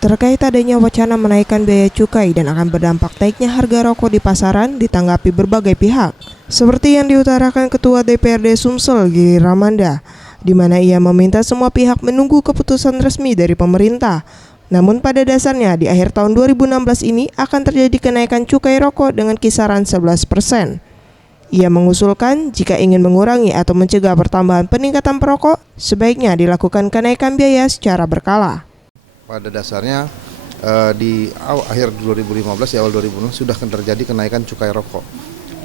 Terkait adanya wacana menaikkan biaya cukai dan akan berdampak naiknya harga rokok di pasaran ditanggapi berbagai pihak. Seperti yang diutarakan Ketua DPRD Sumsel Giri Ramanda, di mana ia meminta semua pihak menunggu keputusan resmi dari pemerintah. Namun pada dasarnya di akhir tahun 2016 ini akan terjadi kenaikan cukai rokok dengan kisaran 11%. Ia mengusulkan jika ingin mengurangi atau mencegah pertambahan peningkatan perokok, sebaiknya dilakukan kenaikan biaya secara berkala. Pada dasarnya di akhir 2015 awal 2016 sudah terjadi kenaikan cukai rokok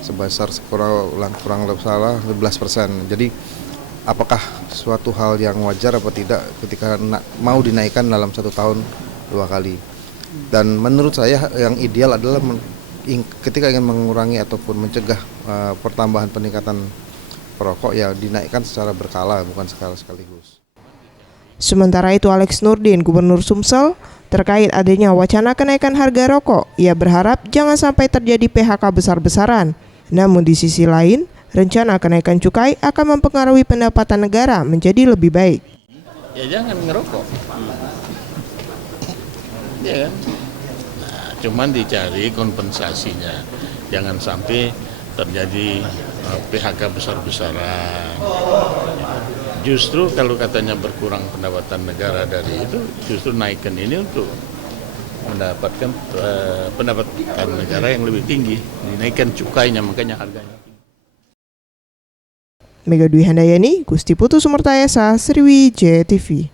sebesar kurang lebih 11%. Jadi apakah suatu hal yang wajar apa tidak ketika mau dinaikkan dalam 1 tahun 2 kali? Dan menurut saya yang ideal adalah ketika ingin mengurangi ataupun mencegah pertambahan peningkatan perokok ya dinaikkan secara berkala bukan sekaligus. Sementara itu Alex Nurdin, Gubernur Sumsel, terkait adanya wacana kenaikan harga rokok, ia berharap jangan sampai terjadi PHK besar-besaran. Namun di sisi lain, rencana kenaikan cukai akan mempengaruhi pendapatan negara menjadi lebih baik. Ya jangan ngerokok. Ya kan? Nah, cuman dicari kompensasinya. Jangan sampai terjadi PHK besar-besaran. Justru kalau katanya berkurang pendapatan negara dari itu, justru naikkan ini untuk mendapatkan pendapatan negara yang lebih tinggi, dinaikkan cukainya, makanya harganya tinggi. Mega Dwi Handayani, Gusti Putu Sumertayasa, Sriwijaya TV.